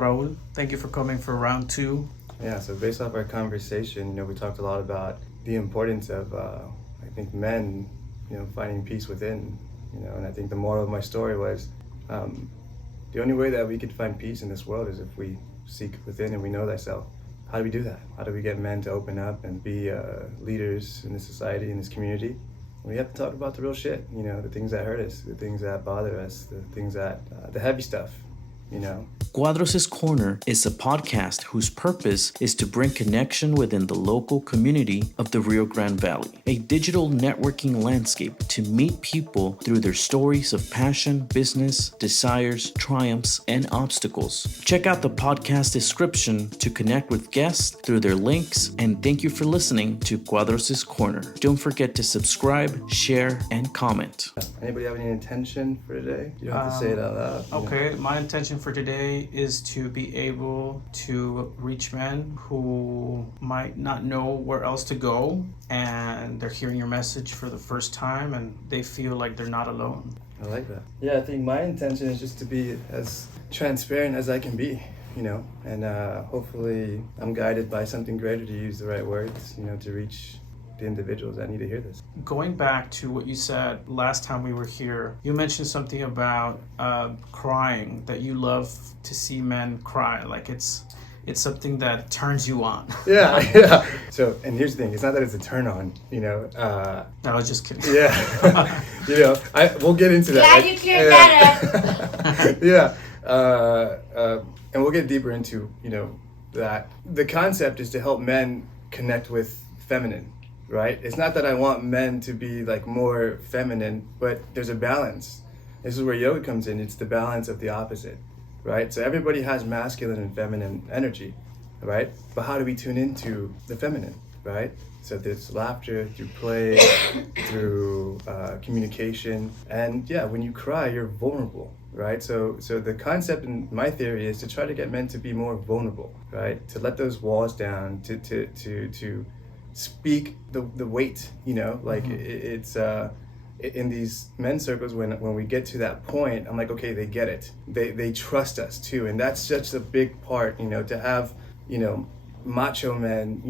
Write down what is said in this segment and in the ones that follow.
Raul. Thank you for coming for round two. Yeah, so based off our conversation, we talked a lot about the importance of, I think, men, finding peace within, and I think the moral of my story was the only way that we could find peace in this world is if we seek within and we know thyself. How do we do that? How do we get men to open up and be leaders in this society, in this community? We have to talk about the real shit, the things that hurt us, the things that bother us, the things that, the heavy stuff, Cuadros Corner is a podcast whose purpose is to bring connection within the local community of the Rio Grande Valley, a digital networking landscape to meet people through their stories of passion, business, desires, triumphs, and obstacles. Check out the podcast description to connect with guests through their links, and thank you for listening to Cuadros Corner. Don't forget to subscribe, share, and comment. Anybody have any intention for today? You don't have to say it out loud. Okay, my intention for today is to be able to reach men who might not know where else to go, and they're hearing your message for the first time and they feel like they're not alone. I like that. Yeah, I think my intention is just to be as transparent as I can be, and hopefully I'm guided by something greater, to use the right words, to reach the individuals that need to hear this. Going back to what you said last time we were here, you mentioned something about crying, that you love to see men cry, like it's something that turns you on. Yeah. So, and here's the thing, it's not that it's a turn on, I was just kidding. Yeah. We'll get into that. Glad you cleared that up. Yeah. And we'll get deeper into, that the concept is to help men connect with feminine. Right? It's not that I want men to be like more feminine, but there's a balance. This is where yoga comes in. It's the balance of the opposite, right? So everybody has masculine and feminine energy, right? But how do we tune into the feminine, right? So there's laughter, through play, through communication. And yeah, when you cry, you're vulnerable, right? So the concept in my theory is to try to get men to be more vulnerable, right? To let those walls down, to speak the weight, it's in these men's circles, when we get to that point, I'm like, okay, they get it, they trust us too, and that's such a big part, to have macho men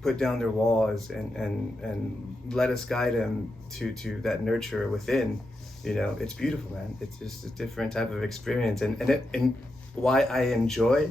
put down their walls and let us guide them to that nurture within. It's beautiful, man. It's just a different type of experience, and why I enjoy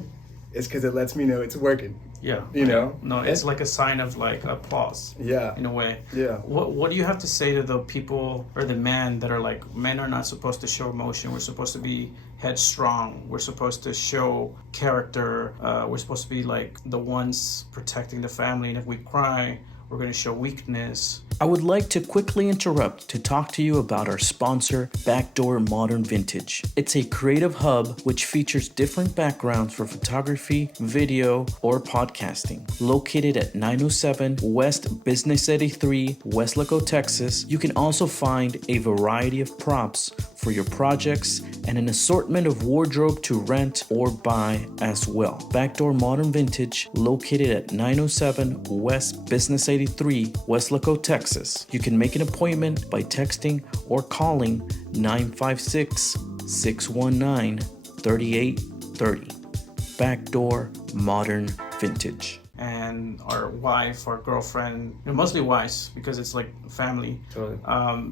is because it lets me know it's working. Yeah. No, it's like a sign of like applause. Yeah. In a way. Yeah. What do you have to say to the people or the men that are like, men are not supposed to show emotion. We're supposed to be headstrong. We're supposed to show character. We're supposed to be like the ones protecting the family. And if we cry, we're going to show weakness. I would like to quickly interrupt to talk to you about our sponsor, Backdoor Modern Vintage. It's a creative hub which features different backgrounds for photography, video, or podcasting. Located at 907 West Business 83, Weslaco, Texas, you can also find a variety of props for your projects and an assortment of wardrobe to rent or buy as well. Backdoor Modern Vintage, located at 907 West Business 83, Weslaco, Texas. You can make an appointment by texting or calling 956-619-3830. Backdoor Modern Vintage. And our wife, our girlfriend, mostly wives, because it's like family. Totally.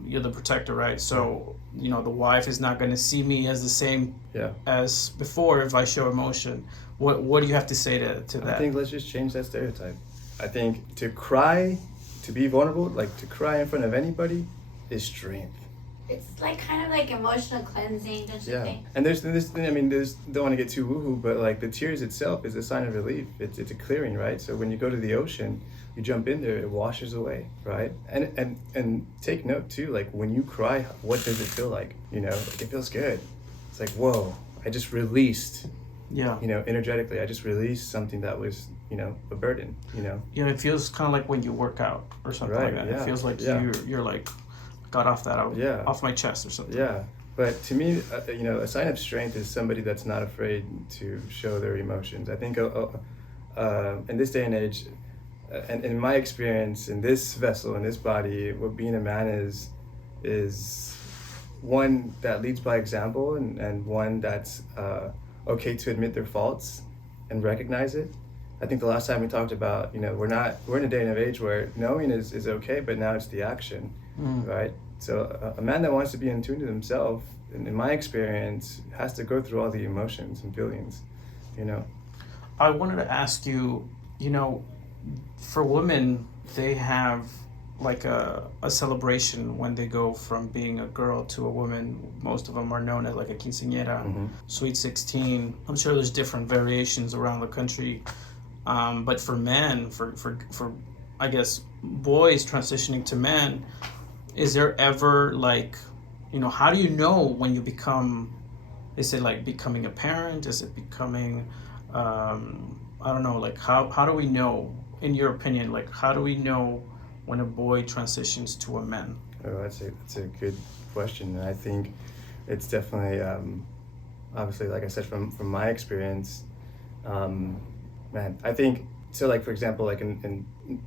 You're the protector, right? So, the wife is not going to see me as the same as before if I show emotion. What do you have to say to that? I think let's just change that stereotype. I think to cry, to be vulnerable, like to cry in front of anybody, is strength. It's like kind of like emotional cleansing, don't you think? And there's don't want to get too woohoo, but like the tears itself is a sign of relief. It's a clearing, right? So when you go to the ocean, you jump in there, it washes away, right? And take note too, like when you cry, what does it feel like? Like it feels good. It's like, whoa, I just released. Yeah. Energetically, I just released something that was, a burden, It feels kind of like when you work out or something like that. Yeah. It feels like you're like, got off that off my chest or something. Yeah. But to me, a sign of strength is somebody that's not afraid to show their emotions. I think in this day and age, and in my experience, in this vessel, in this body, what being a man is one that leads by example, and one that's okay to admit their faults and recognize it. I think the last time we talked about, we're in a day and age where knowing is okay, but now it's the action, right? So a man that wants to be in tune to himself, in my experience, has to go through all the emotions and feelings, I wanted to ask you, for women, they have like a celebration when they go from being a girl to a woman. Most of them are known as like a quinceañera, sweet 16. I'm sure there's different variations around the country. But for men, for I guess boys transitioning to men, is there ever like, how do you know when you become, is it like becoming a parent? Is it becoming, I don't know, like how do we know, in your opinion, like how do we know when a boy transitions to a man? Oh, that's a good question. And I think it's definitely, obviously, like I said, from my experience, man, I think, so like, for example, like in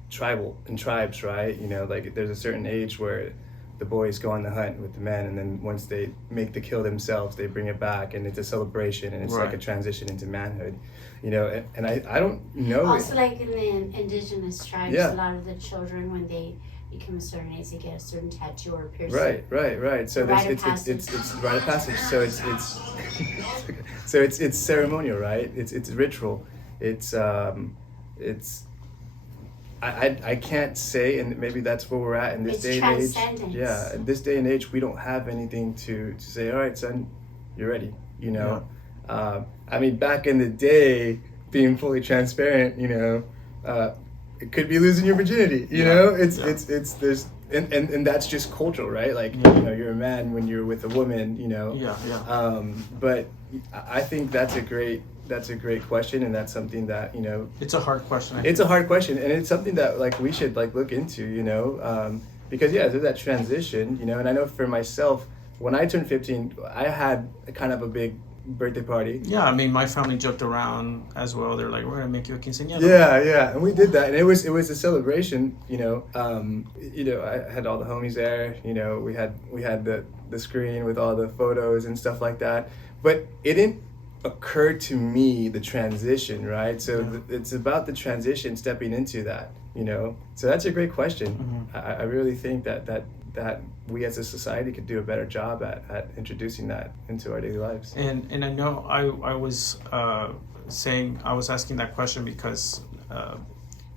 tribes, right? Like there's a certain age where the boys go on the hunt with the men, and then once they make the kill themselves, they bring it back, and it's a celebration, and it's like a transition into manhood, and I don't know. Also, like in the indigenous tribes, a lot of the children, when they become a certain age, they get a certain tattoo or piercing. Right. So it's rite of passage. So it's ceremonial, right? It's ritual. I can't say, and maybe that's where we're at in this day and age. Yeah, in this day and age, we don't have anything to say, all right, son, you're ready, I mean, back in the day, being fully transparent, it could be losing your virginity, it's there's, and that's just cultural, right? Like, you're a man when you're with a woman, but I think that's a great question, and that's something that it's a hard question. It's a hard question, and it's something that like we should like look into, because there's that transition, and I know for myself, when I turned 15, I had a kind of a big birthday party. Yeah, I mean, my family joked around as well. They're like, we're gonna make you a quinceañera. Yeah, and we did that, and it was a celebration. I had all the homies there. We had the screen with all the photos and stuff like that, but it didn't occur to me the transition, right? So it's about the transition, stepping into that. So that's a great question. I really think that we as a society could do a better job at introducing that into our daily lives. And I know I was saying, I was asking that question because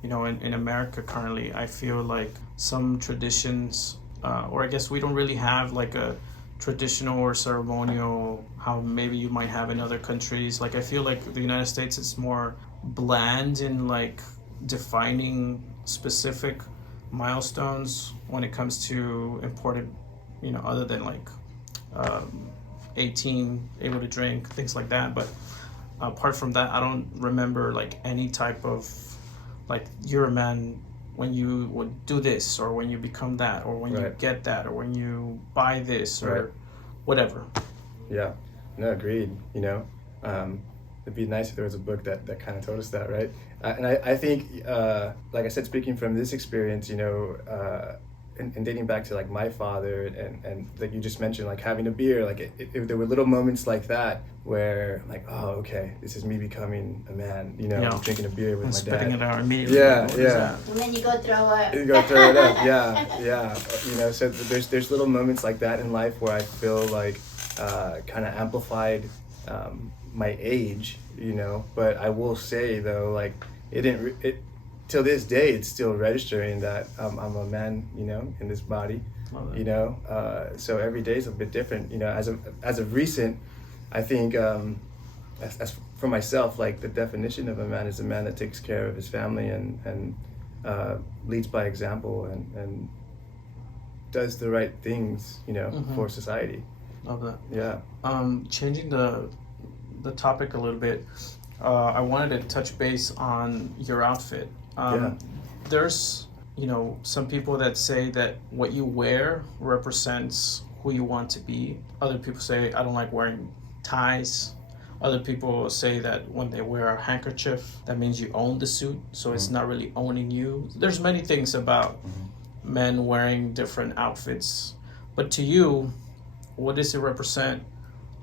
in America currently, I feel like some traditions, or I guess we don't really have like a traditional or ceremonial how maybe you might have in other countries. Like I feel like the United States is more bland in like defining specific milestones when it comes to important, other than like 18, able to drink, things like that. But apart from that, I don't remember like any type of like, you're a man when you would do this, or when you become that, or when you get that, or when you buy this, or whatever. Yeah, no, agreed. It'd be nice if there was a book that kind of told us that, right? And I think, like I said, speaking from this experience, and dating back to like my father, and like you just mentioned, like having a beer, like there were little moments like that where like, oh, okay, this is me becoming a man, drinking a beer with my dad. Spitting it out immediately. Yeah. And then you go throw up. You go throw it up, yeah. So there's little moments like that in life where I feel like kind of amplified my age, but I will say though, like it till this day, it's still registering that I'm a man, in this body, so every day is a bit different, as of recent, I think, as for myself, like the definition of a man is a man that takes care of his family and leads by example and does the right things, for society. Love that. Yeah. Changing the topic a little bit, I wanted to touch base on your outfit. There's, some people that say that what you wear represents who you want to be. Other people say, I don't like wearing ties. Other people say that when they wear a handkerchief, that means you own the suit, so it's not really owning you. There's many things about men wearing different outfits. But to you, what does it represent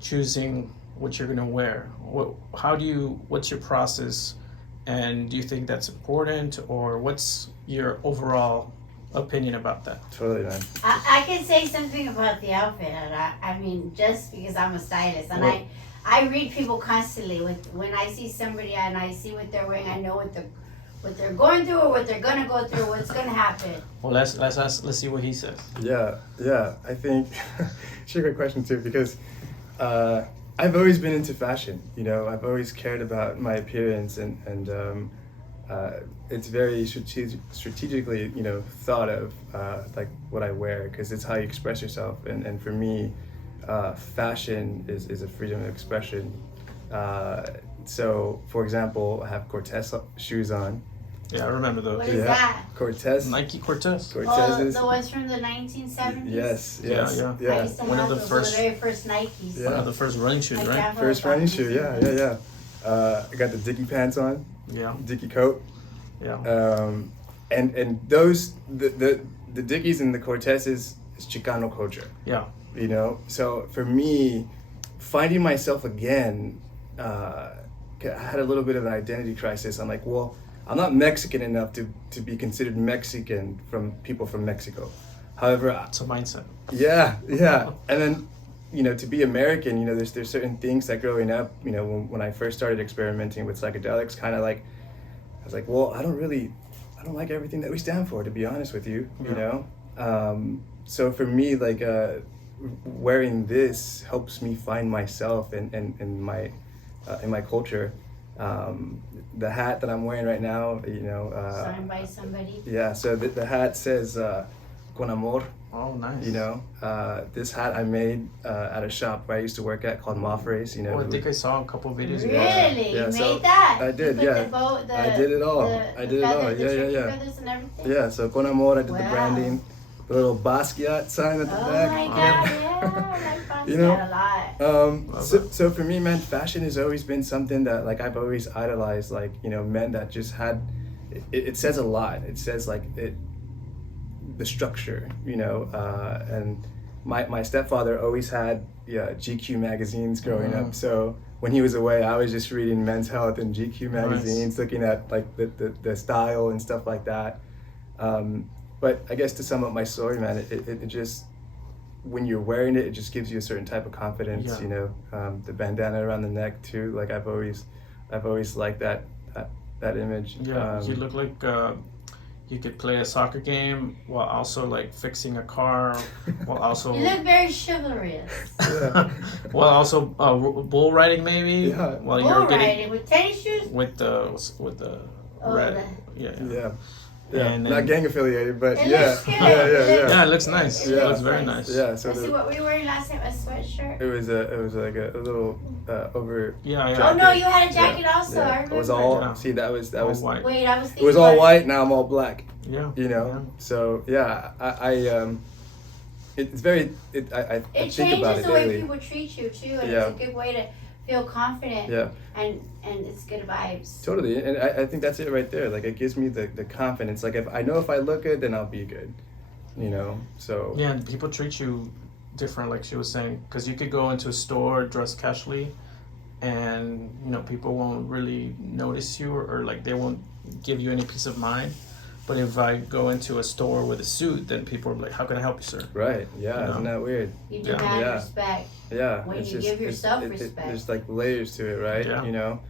choosing what you're gonna wear? What's your process, and do you think that's important, or what's your overall opinion about that? Totally, man. I can say something about the outfit, and I mean, just because I'm a stylist, and Well- I read people constantly. When I see somebody and I see what they're wearing, I know what they're going through or what they're gonna go through, what's gonna happen. Well, let's see what he says. Yeah. I think it's a great question too, because I've always been into fashion. You know, I've always cared about my appearance, and it's very strategically, you know, thought of, like what I wear, because it's how you express yourself. And for me, fashion is a freedom of expression. So, for example, I have Cortez shoes on. Yeah, I remember those. What is that? Cortez. Nike Cortez. Oh, Cortez's. the ones from the 1970s? Yes. Yeah. I used to One of have the those, first- the very first Nikes. Yeah. One of the first running shoes, My right? grandpa First bought running me shoe. some. Yeah. I got the Dickie pants on, Yeah, Dickie coat. yeah. And those the Dickies and the Cortezes is Chicano culture, Yeah. you know. So for me, finding myself again, I had a little bit of an identity crisis. I'm like, well, I'm not Mexican enough to be considered Mexican from people from Mexico. However, It's a mindset. yeah, and then, you know, to be American, you know, there's certain things that growing up, you know, when I first started experimenting with psychedelics, kind of like, I was like, well, I don't like everything that we stand for, to be honest with you, you know? So for me, like, wearing this helps me find myself in my culture. The hat that I'm wearing right now, you know. Signed by somebody. Yeah, so the hat says, Con Amor. Oh, nice. You know, this hat I made at a shop where I used to work at called Mafres, you know. Oh, I think I saw a couple videos. Really? Yeah, You so made that? I did, You put yeah. The bow, I did it all. The I did it all. feathers, the Yeah, turkey yeah. feathers and everything? Yeah, so Con Amor, I did the Wow. branding, the little Basquiat sign at the Oh back. my you know. god, yeah. I like Basquiat You know, a lot. So for me, man, fashion has always been something that, like, I've always idolized, like, you know, men that just had, it says a lot. It says, like, the structure, you know, and my stepfather always had GQ magazines growing up. So when he was away, I was just reading Men's Health and GQ magazines, looking at, like, the style and stuff like that. But I guess to sum up my story, man, it just, when you're wearing it, it just gives you a certain type of confidence. Yeah. You know, the bandana around the neck too. Like I've always liked that image. Yeah, you look like you could play a soccer game while also like fixing a car, while also You look very chivalrous. while also bull riding maybe. Yeah. While Bull you're getting riding with tennis shoes? with the Oh, red. Yeah. Yeah, And not then- gang affiliated, but It yeah, looks good. Yeah, it looks nice. It It looks looks very nice. nice. Yeah, so I see what were you wearing last time? A sweatshirt? it was like a little over. Yeah, Oh no, you had a Yeah, jacket also. I Yeah, remember. it was all. Yeah. See, that was All white. Wait, I was thinking. It was all about- white. Now I'm all black. Yeah. You know. So yeah, it's very. I It think changes about it the way daily. people treat you too, and Yeah. it's a good way to feel confident. Yeah. And it's good vibes. Totally, and I think that's it right there. Like it gives me the confidence. Like if I know if I look good, then I'll be good. You know. So. Yeah, and people treat you different, like she was saying, because you could go into a store dressed casually, and you know people won't really notice you, or like they won't give you any peace of mind. But if I go into a store with a suit, then people are like, "How can I help you, sir?" Right. Yeah. You know? Isn't that weird? You Yeah. demand Yeah. respect. Yeah. When it's you give yourself respect. There's like layers to it, right? Yeah. You know.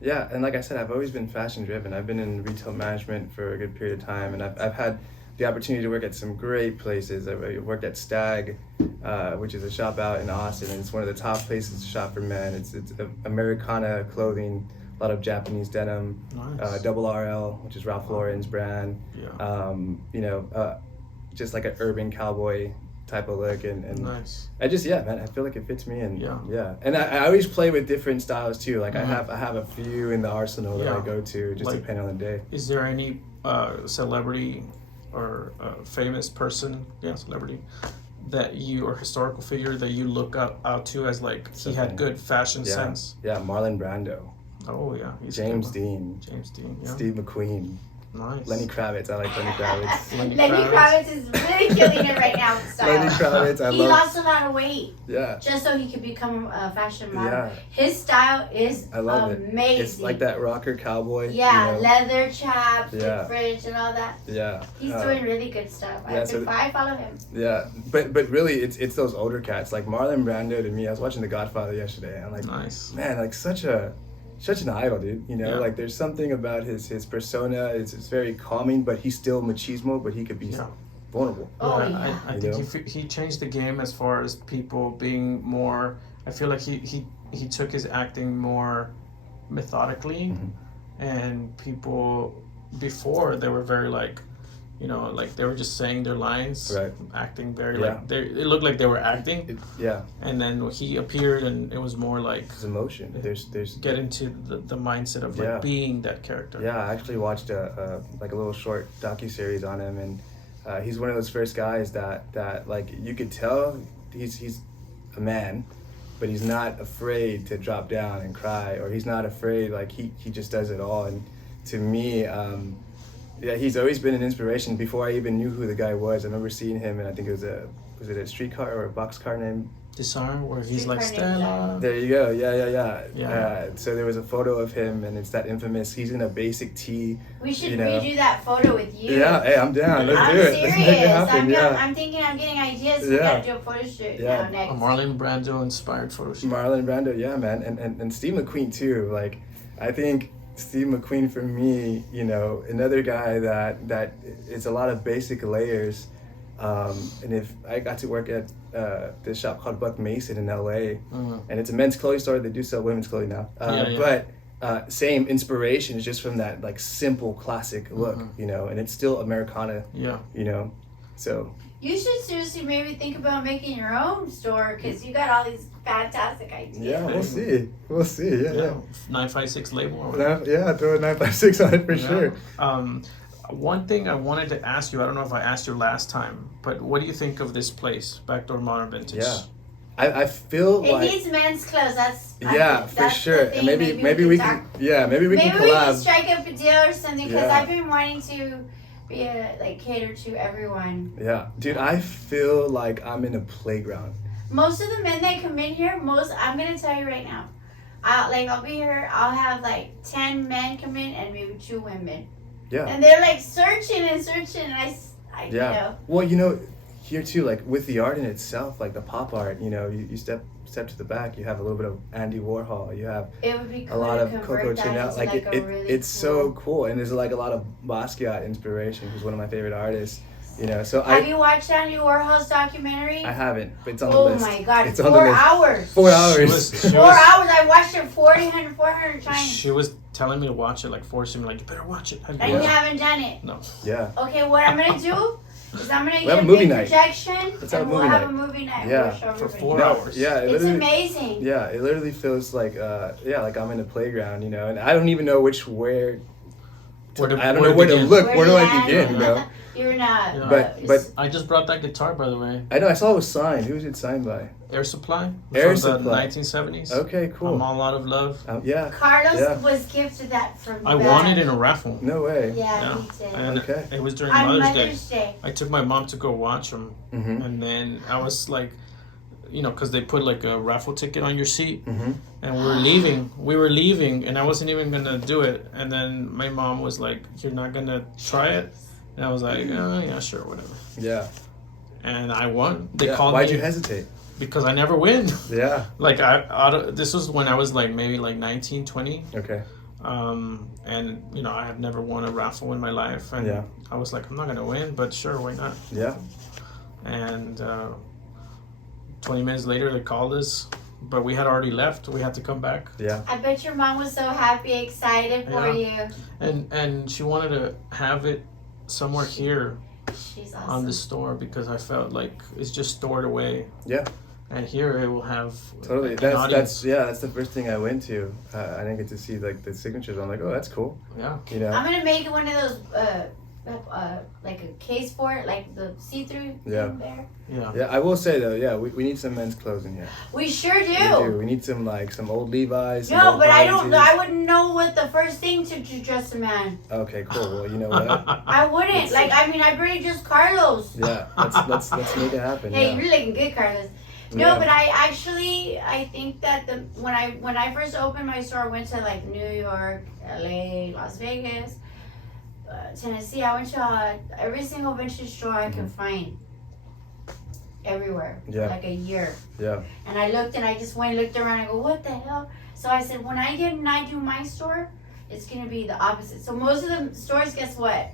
Yeah, and like I said, I've always been fashion driven. I've been in retail management for a good period of time, and I've had the opportunity to work at some great places. I worked at Stag, which is a shop out in Austin, and it's one of the top places to shop for men. It's Americana clothing, a lot of Japanese denim, Nice. Double RL, which is Ralph Lauren's brand. Yeah. You know, just like an urban cowboy type of look, and Nice. I just, yeah, man, I feel like it fits me, and Yeah. and I always play with different styles too. Like I have a few in the arsenal that I Yeah. go to, just Like- depending on the day. Is there any celebrity or famous person, celebrity, that you, or historical figure that you look out to as like he had good fashion Yeah, sense? yeah, Marlon Brando, Oh yeah, he's a James good one. Dean, James Dean. Yeah. Steve McQueen, Nice. Lenny Kravitz. I like Lenny Kravitz. Lenny Lenny Kravitz. Kravitz is really killing it right now with style. Lenny Kravitz. I He love. lost a lot of weight Yeah. just so he could become a fashion model. Yeah. His style is I love it. amazing. It's like that rocker cowboy. Yeah, You know? leather chaps, Yeah. the fridge, and all that. Yeah. He's doing really good stuff. yeah, I follow him. Yeah, but really, it's those older cats like Marlon Brando. To me, I was watching The Godfather yesterday, and I'm like, Nice. man, like such an idol, dude. You know, Yeah. like there's something about his persona. It's very calming, but he's still machismo, but he could be Yeah. vulnerable. Oh, Yeah, yeah. I think he changed the game as far as people being more. I feel like he took his acting more methodically, and people before they were very like, like they were just saying their lines, Right. acting very Yeah. like it looked like they were acting, Yeah, and then he appeared and it was more like his emotion. There's get into the mindset of like Yeah. being that character. Yeah, I actually watched a little short docuseries on him, and he's one of those first guys that like you could tell he's a man, but he's not afraid to drop down and cry, or he's not afraid, like he just does it all. And to me, yeah, he's always been an inspiration. Before I even knew who the guy was, I remember seeing him, and I think it was a streetcar or a boxcar named. Desire, where he's like Streetcar named Stella. There you go. Yeah. Yeah. So there was a photo of him, and it's that infamous. He's in a basic tee. We should You know. redo that photo with you. Yeah. Hey, I'm down. Let's I'm do it. serious. Let's make it happen. I'm thinking I'm getting ideas. We Yeah. gotta do a photo shoot Yeah. now next. A Marlon Brando inspired photo shoot. Marlon Brando, yeah, man, and Steve McQueen too. Like, I think Steve McQueen for me, another guy that it's a lot of basic layers. And if I got to work at this shop called Buck Mason in LA, and it's a men's clothing store. They do sell women's clothing now, but same inspiration is just from that like simple classic look, and it's still Americana, Yeah. So You should seriously maybe think about making your own store because you got all these fantastic ideas. yeah, we'll see. Yeah. 956 label. Or whatever. Yeah, throw a 956 on it for Yeah. sure. One thing I wanted to ask you, I don't know if I asked you last time, but what do you think of this place, Backdoor Modern Vintage? Yeah. I feel It like needs men's clothes. That's for that's sure. the And thing. maybe we can maybe we can collab. strike up a deal or something because Yeah. I've been wanting to be cater to everyone. Yeah, dude, I feel like I'm in a playground. Most of the men that come in here, I'm gonna tell you right now, I'll be here. I'll have like 10 men come in and maybe 2 women, Yeah. and they're like searching, and I Yeah. Well, here too, like with the art in itself, like the pop art, you step to the back, you have a little bit of Andy Warhol, you have it would be cool a lot to of convert Coco that Chanel. into Like a really it's so cool, and there's like a lot of Basquiat inspiration, who's one of my favorite artists. So Have you watched Andy Warhol's documentary? I haven't, but it's on the Oh list. my God, It's on the 4 list. hours. 4 hours. She 4 was, hours. I watched it 400 times. she was telling me to watch it, like forcing me, like, you better watch it. And you haven't done it. No. Yeah. Okay, what I'm gonna do is I'm gonna have get a a movie big night. projection Let's have a and we'll movie have night. a movie night. Yeah. We'll show For everybody. 4 No, hours. Yeah, It's amazing. Yeah, it literally feels like like I'm in a playground, and I don't even know I don't know where to begin. look. Where Where do you I at? begin? You're not. Yeah. But I just brought that guitar, by the way. I know I saw it was signed. Who was it signed by? Air Supply. Air from Supply. the 1970s. Okay, cool. I'm all out of love. Yeah. Carlos Yeah. was gifted that from I the won back. it in a raffle. No way. Yeah, Yeah. he did. And Okay. it was during On Mother's Mother's Day. Day. I took my mom to go watch them, Mhm. and then I was like, because they put like a raffle ticket on your seat, Mhm. and we were leaving, and I wasn't even gonna do it, and then my mom was like, "You're not gonna try it?" And I was like, "Oh yeah, sure, whatever." Yeah. And I won. They Yeah. called Why'd me you hesitate? because I never win. Yeah. Like this was when I was like maybe like 19, 20. Okay. And I have never won a raffle in my life, and Yeah. I was like, I'm not gonna win, but sure, why not? Yeah. And 20 minutes later they called us, but we had already left. We had to come back, Yeah. I bet your mom was so happy, excited for Yeah. you. and she wanted to have it somewhere here She's awesome. on the store because I felt like it's just stored away, Yeah. and here it will have Totally. an audience. That's the first thing I went to. I didn't get to see like the signatures. I'm like, oh, that's cool. Yeah. I'm gonna make one of those like a case for it, like the see-through Yeah. thing there. Yeah. Yeah, I will say though, yeah, we need some men's clothes in here. We sure do. We do. We need some like some old Levi's. Some No, old but I don't. Barnes. I wouldn't know what the first thing to dress a man. Okay, cool. Well, you know what? I wouldn't. Like, I mean, I bring just Carlos. Yeah, let's make it happen. Hey, Yeah. you're looking good, Carlos. No, Yeah. but I think that when I first opened my store, I went to like New York, LA, Las Vegas, Tennessee. I went to every single vintage store I could find. Everywhere. Yeah. For like a year. Yeah. And I looked and I just went and looked around and I go, what the hell? So I said, when I do my store, it's gonna be the opposite. So most of the stores, guess what?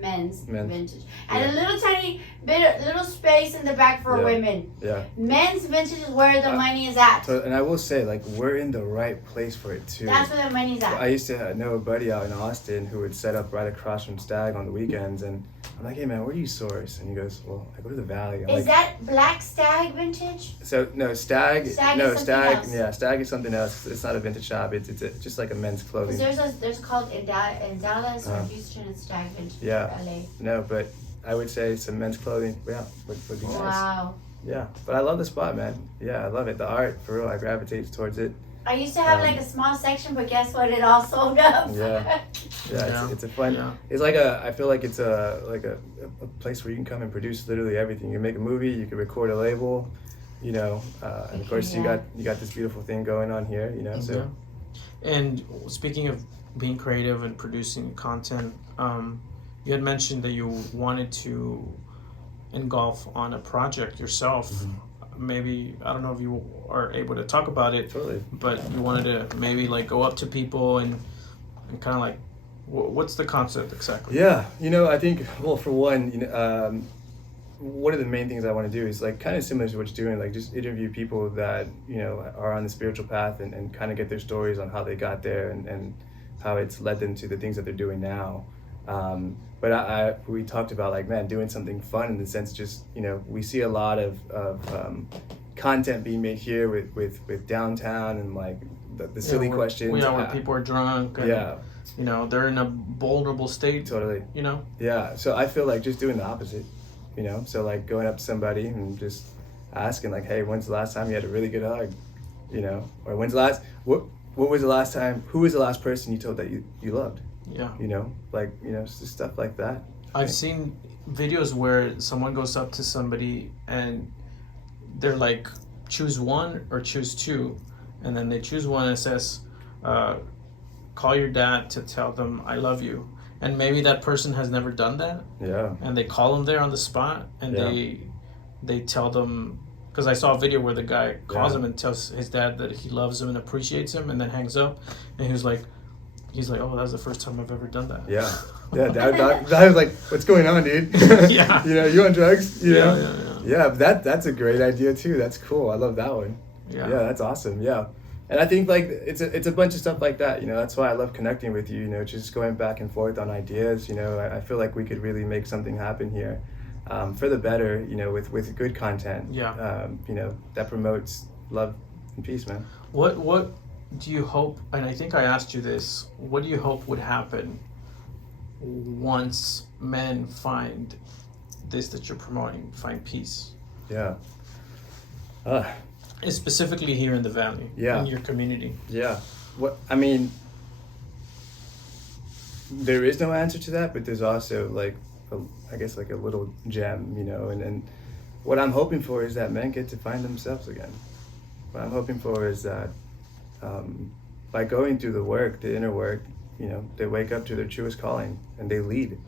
Men's. Vintage. And a little tiny little space in the back for women. Yeah. Men's vintage is where the money is at. So, and I will say, like, we're in the right place for it too. That's where the money's at. I used to know a buddy out in Austin who would set up right across from Stag on the weekends, and I'm like, hey man, where do you source? And he goes, well, I go to the Valley. I'm Is like, that Black Stag vintage? so no, Stag. Stag no, is something Stag. else. Yeah, Stag is something else. It's not a vintage shop. It's just like a men's clothing. There's called in Dallas or Houston, it's Stag vintage. Yeah. For LA. No, but I would say some men's clothing. Yeah, would be nice. Wow. Yeah, but I love the spot, man. Yeah, I love it. The art, for real, I gravitate towards it. I used to have like a small section, but guess what? It all sold up. Yeah. Yeah, it's a fun. Yeah. It's like I feel like it's a place where you can come and produce literally everything. You can make a movie, you can record a label, you know, and of course you got this beautiful thing going on here, you know. So. Yeah. And speaking of being creative and producing content, you had mentioned that you wanted to engulf on a project yourself. Maybe, I don't know if you are able to talk about it, Totally. but you wanted to maybe like go up to people and kind of like, what's the concept exactly? Yeah, you know, I think, well, for one, you know, one of the main things I want to do is like kind of similar to what you're doing, like just interview people that, you know, are on the spiritual path and kind of get their stories on how they got there and how it's led them to the things that they're doing now. But we talked about like, man, doing something fun in the sense, just, you know, we see a lot of content being made here with downtown and like the silly questions. Where people are drunk. And, you know, they're in a vulnerable state. Totally. You know? Yeah. So I feel like just doing the opposite, you know? So like going up to somebody and just asking like, hey, when's the last time you had a really good hug? You know? Or when's the last, what was the last time, who was the last person you told that you loved? Yeah. You know? Like, you know, just stuff like that. I've seen videos where someone goes up to somebody and they're like, choose one or choose two. And then they choose one and it says, call your dad to tell them I love you. And maybe that person has never done that. Yeah. And they call them there on the spot and they tell them, because I saw a video where the guy calls him and tells his dad that he loves him and appreciates him and then hangs up. And he's like, oh, that's the first time I've ever done that. Yeah. Yeah, that was like, what's going on, dude? Yeah. You know, you on drugs? You know? Yeah. Yeah, that's a great idea too. That's cool. I love that one. Yeah. Yeah, that's awesome. Yeah. And I think like it's a bunch of stuff like that, you know. That's why I love connecting with you, you know, just going back and forth on ideas, you know. I feel like we could really make something happen here for the better, you know, with good content. Yeah. You know, that promotes love and peace, man. What do you hope, and I think I asked you this, what do you hope would happen once men find this that you're promoting, find peace? Yeah. And specifically here in the Valley, in your community. Yeah. What I mean, there is no answer to that, but there's also like, I guess like a little gem, you know, and what I'm hoping for is that men get to find themselves again. What I'm hoping for is that by going through the work, the inner work, you know, they wake up to their truest calling and they lead,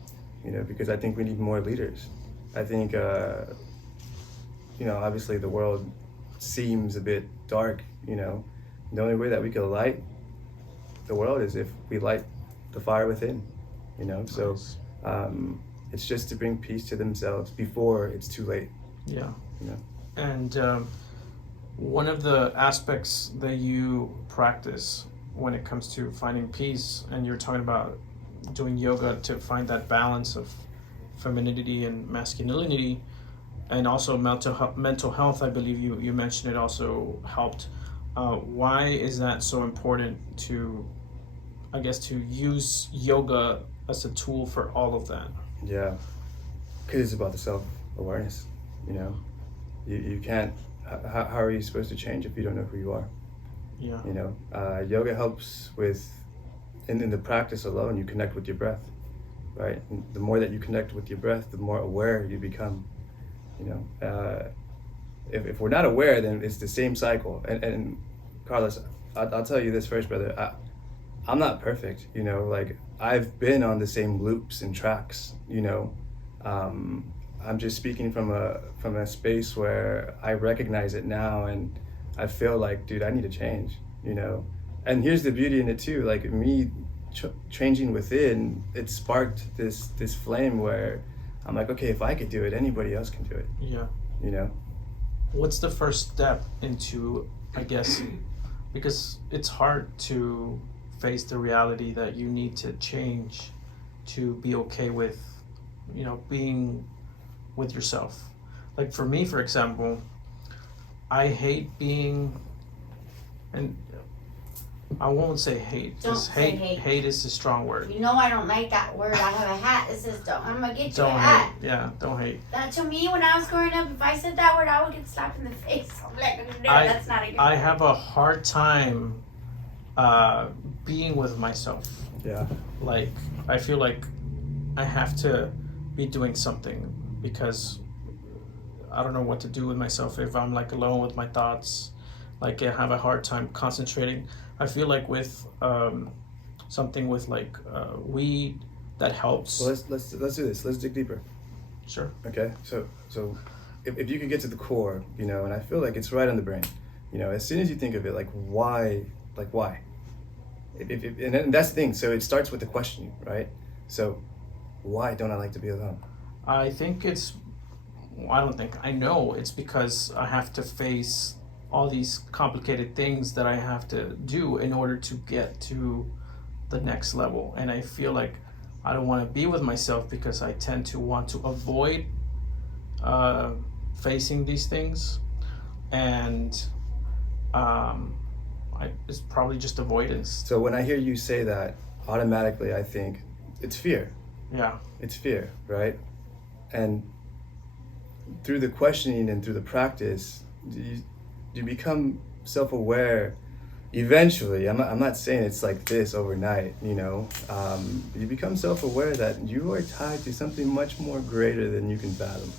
you know, because I think we need more leaders. I think, you know, obviously the world seems a bit dark, you know. The only way that we can light the world is if we light the fire within, you know. So it's just to bring peace to themselves before it's too late. Yeah. You know. And one of the aspects that you practice when it comes to finding peace, and you're talking about doing yoga to find that balance of femininity and masculinity, and also mental health, I believe you mentioned it also helped. Why is that so important to, I guess, to use yoga as a tool for all of that? Yeah, because it's about the self-awareness, you know? You can't, how are you supposed to change if you don't know who you are? Yeah. You know, yoga helps with, in the practice alone, you connect with your breath, right? And the more that you connect with your breath, the more aware you become, you know? If we're not aware, then it's the same cycle. And Carlos, I'll tell you this first, brother. I'm not perfect, you know, like I've been on the same loops and tracks, you know. I'm just speaking from a space where I recognize it now, and I feel like, dude, I need to change, you know. And here's the beauty in it too, like me changing within, it sparked this flame where I'm like, okay, if I could do it, anybody else can do it, Yeah. you know. What's the first step into, I guess, because it's hard to face the reality that you need to change to be okay with, you know, being with yourself. Like for me, for example, I hate being, and I won't say hate, Don't because say hate, hate. hate is a strong word. You know I don't like that word. I have a hat that says don't. I'm gonna get you a Don't hat. hate. Yeah, don't hate. That to me, when I was growing up, if I said that word, I would get slapped in the face. I'm like, no, that's not a good I word. have a hard time being with myself. Yeah. Like, I feel like I have to be doing something because I don't know what to do with myself if I'm like alone with my thoughts. Like, I have a hard time concentrating. I feel like with something with like weed that helps. Well, let's do this. Let's dig deeper. Sure. Okay, so if you could get to the core, you know, and I feel like it's right on the brain, you know, as soon as you think of it, like why, and that's the thing. So it starts with the question, right? So why don't I like to be alone? I think it's, I don't think, I know it's because I have to face all these complicated things that I have to do in order to get to the next level. And I feel like I don't want to be with myself because I tend to want to avoid facing these things. And it's probably just avoidance. So when I hear you say that, automatically I think it's fear. Yeah. It's fear, right? And through the questioning and through the practice, you become self-aware eventually. I'm not saying it's like this overnight, you know. You become self-aware that you are tied to something much more greater than you can fathom,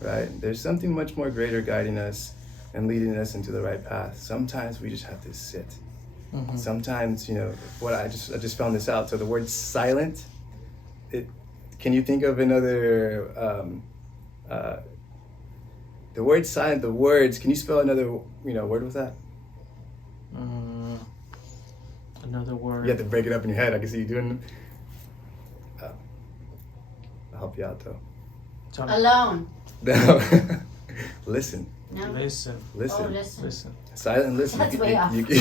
right? There's something much more greater guiding us and leading us into the right path. Sometimes we just have to sit. Mm-hmm. Sometimes, you know, what I just found this out. So the word silent, can you think of another, the word silent, the words, can you spell another, you know, word with that? Another word. You have to break it up in your head. I can see you doing. I'll help you out though. Tell me. Alone. No. Listen. No. Listen. Oh, Listen. listen. Silent listen. That's way off. You You copy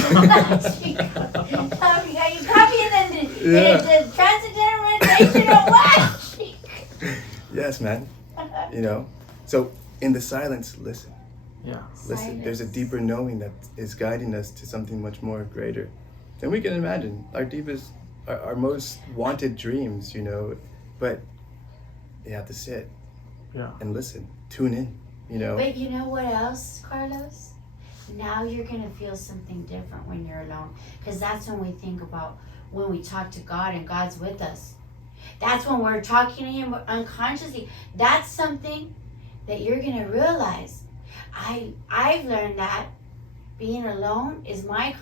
it in the transcendental or what? Yes, man. You know. So in the silence, listen. Yeah. Listen. Silence. There's a deeper knowing that is guiding us to something much more greater than we can imagine. Our deepest, our most wanted dreams, you know. But you have to sit. Yeah. And listen. Tune in. You know. But you know what else, Carlos? Now you're going to feel something different when you're alone. Because that's when we think about when we talk to God and God's with us. That's when we're talking to Him unconsciously. That's something that you're going to realize. I've learned that being alone is my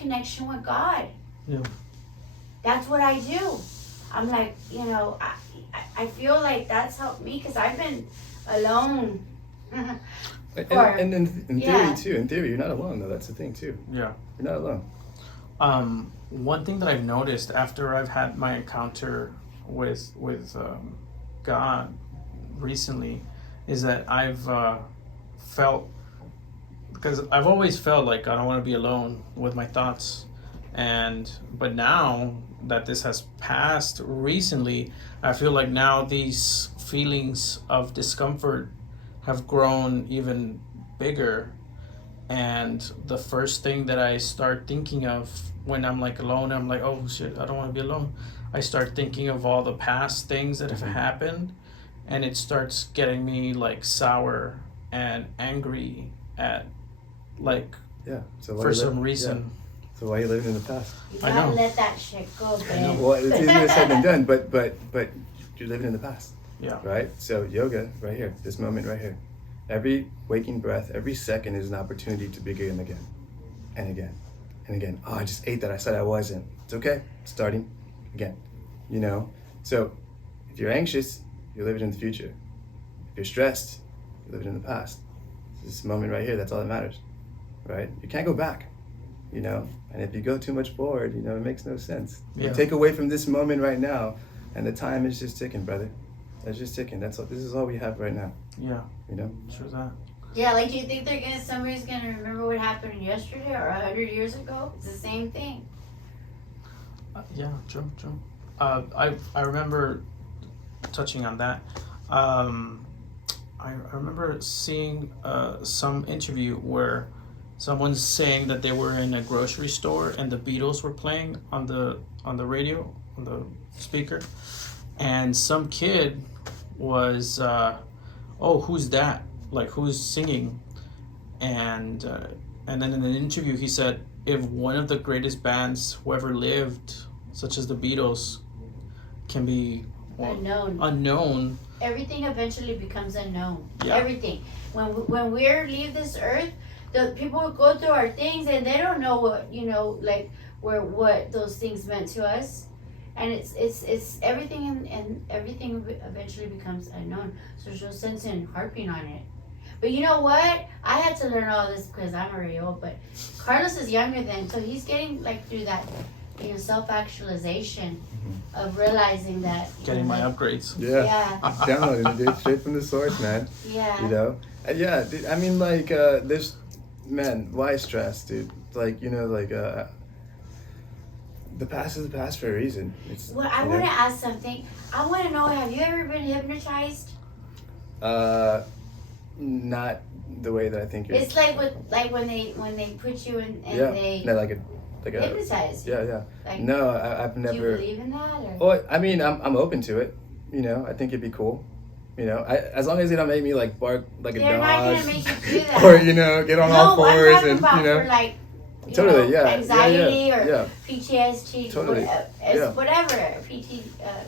connection with God. Yeah. That's what I do. I'm like, you know, I feel like that's helped me because I've been alone. And in theory yeah. too. In theory, you're not alone though. That's the thing too. Yeah. You're not alone. One thing that I've noticed after I've had my encounter with God recently is that I've felt, because I've always felt like I don't want to be alone with my thoughts, but now that this has passed recently, I feel like now these feelings of discomfort have grown even bigger, and the first thing that I start thinking of when I'm like alone, I'm like, oh shit, I don't want to be alone. I start thinking of all the past things that have happened, and it starts getting me like sour and angry at like Yeah. So for some reason. Yeah. So why are you living in the past? You I gotta know. let that shit go, man. Well, it's easier said than done, but you're living in the past. Yeah. Right? So yoga, right here, this moment right here. Every waking breath, every second is an opportunity to begin again and again and again. Oh, I just ate that. I said I wasn't. It's okay. Starting again. You know? So if you're anxious, you're living in the future. If you're stressed, you're living in the past. This moment right here, that's all that matters. Right? You can't go back. You know? And if you go too much forward, you know, it makes no sense. Yeah. You take away from this moment right now, and the time is just ticking, brother. It's just ticking. That's all. This is all we have right now. Yeah. You know. True that. Yeah, like, do you think somebody's gonna remember what happened yesterday or 100 years ago? It's the same thing. Yeah. True. I remember touching on that. I remember seeing some interview where someone's saying that they were in a grocery store and the Beatles were playing on the radio, on the speaker, and some kid was oh, who's that, like, who's singing, and then in an interview he said, if one of the greatest bands who ever lived, such as the Beatles, can be unknown, everything eventually becomes unknown. Yeah. Everything. When we leave this earth, the people will go through our things and they don't know what, you know, like what those things meant to us, and it's everything, and everything eventually becomes unknown. So there's no sense in harping on it. But you know what? I had to learn all this because I'm already old. But Carlos is younger than, so he's getting like through that, you know, self-actualization of realizing that. getting my upgrades. Yeah. Downloading it, dude, straight from the source, man. Yeah. You know. Yeah, dude. I mean, like, there's, man, why stress, dude? Like, you know, like, the past is the past for a reason. It's. Well, I want to ask something. I want to know, have you ever been hypnotized? Not the way that I think you're. It's like when they put you in and they no, like a hypnotize you. Yeah. Like, No, I've never. Do you believe in that? Or? Oh, I mean, I'm open to it. You know, I think it'd be cool. You know, as long as they don't make me like bark like They're a dog, not gonna make you do that. or you know, get on all fours I'm talking and about you know. for like, you Totally, know, yeah, anxiety yeah. or PTSD, Totally, yeah. whatever,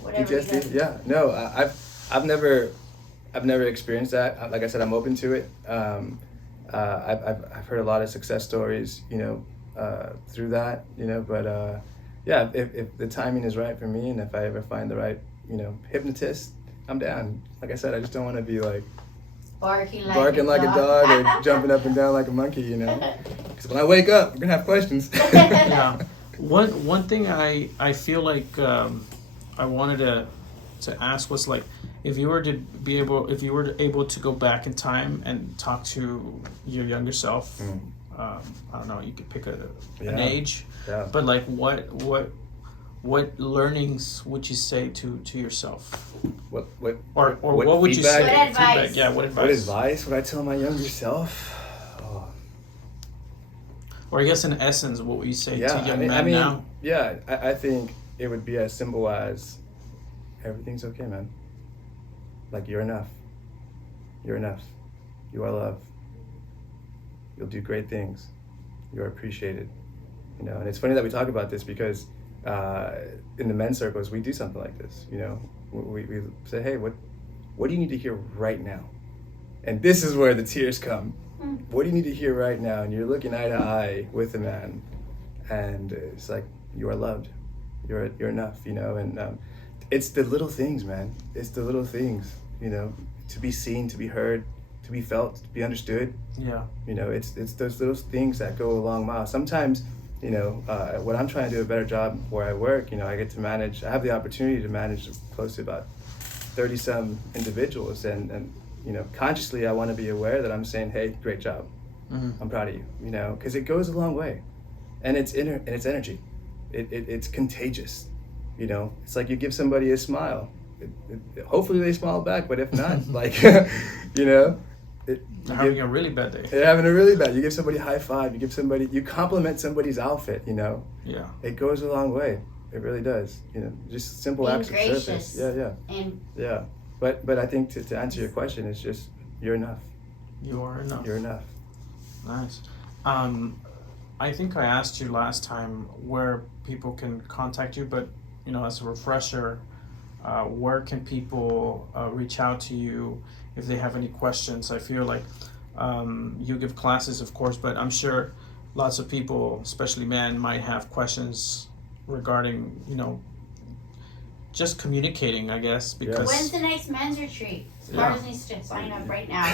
whatever. PTSD, yeah. No, I've never experienced that. Like I said, I'm open to it. I've heard a lot of success stories, you know, through that, you know. But yeah, if the timing is right for me, and if I ever find the right, you know, hypnotist, I'm down. Like I said, I just don't want to be like barking like a dog or jumping up and down like a monkey, you know. Because when I wake up, I'm gonna have questions. Yeah. One thing I feel like I wanted to ask was, like, if you were able to go back in time and talk to your younger self, I don't know, you could pick an age, but like what learnings would you say to yourself? What what would you say? What advice? Feedback? Yeah, what advice? What advice would I tell my younger self? Or I guess in essence, what would you say to young men I mean, now? Yeah, I think it would be as simple as everything's okay, man. Like, you're enough. You're enough. You are loved. You'll do great things. You're appreciated. You know, and it's funny that we talk about this because in the men's circles, we do something like this. You know, we say, hey, what do you need to hear right now? And this is where the tears come. What do you need to hear right now? And you're looking eye to eye with a man, and it's like, you are loved. You're enough, you know. And it's the little things, man. It's the little things, you know, to be seen, to be heard, to be felt, to be understood. Yeah. You know, it's those little things that go a long mile. Sometimes, you know, when I'm trying to do a better job where I work, you know, I have the opportunity to manage close to about 30-some individuals, and you know, consciously I want to be aware that I'm saying, hey, great job. I'm proud of you, you know, because it goes a long way. And it's energy. It's contagious, you know. It's like you give somebody a smile. Hopefully they smile back, but if not, like, you know, They're having a really bad day. They're having a really bad. You give somebody a high five. You compliment somebody's outfit. Yeah. It goes a long way. It really does. Just simple Being acts of gracious. service. Yeah. And Yeah. But I think to answer your question, it's just you're enough. You are enough. You're enough. Nice. I think I asked you last time where people can contact you, but as a refresher, where can people reach out to you if they have any questions? I feel like you give classes, of course, but I'm sure lots of people, especially men, might have questions regarding, just communicating, I guess, because... when's the next men's retreat? Carlos needs to sign up right now.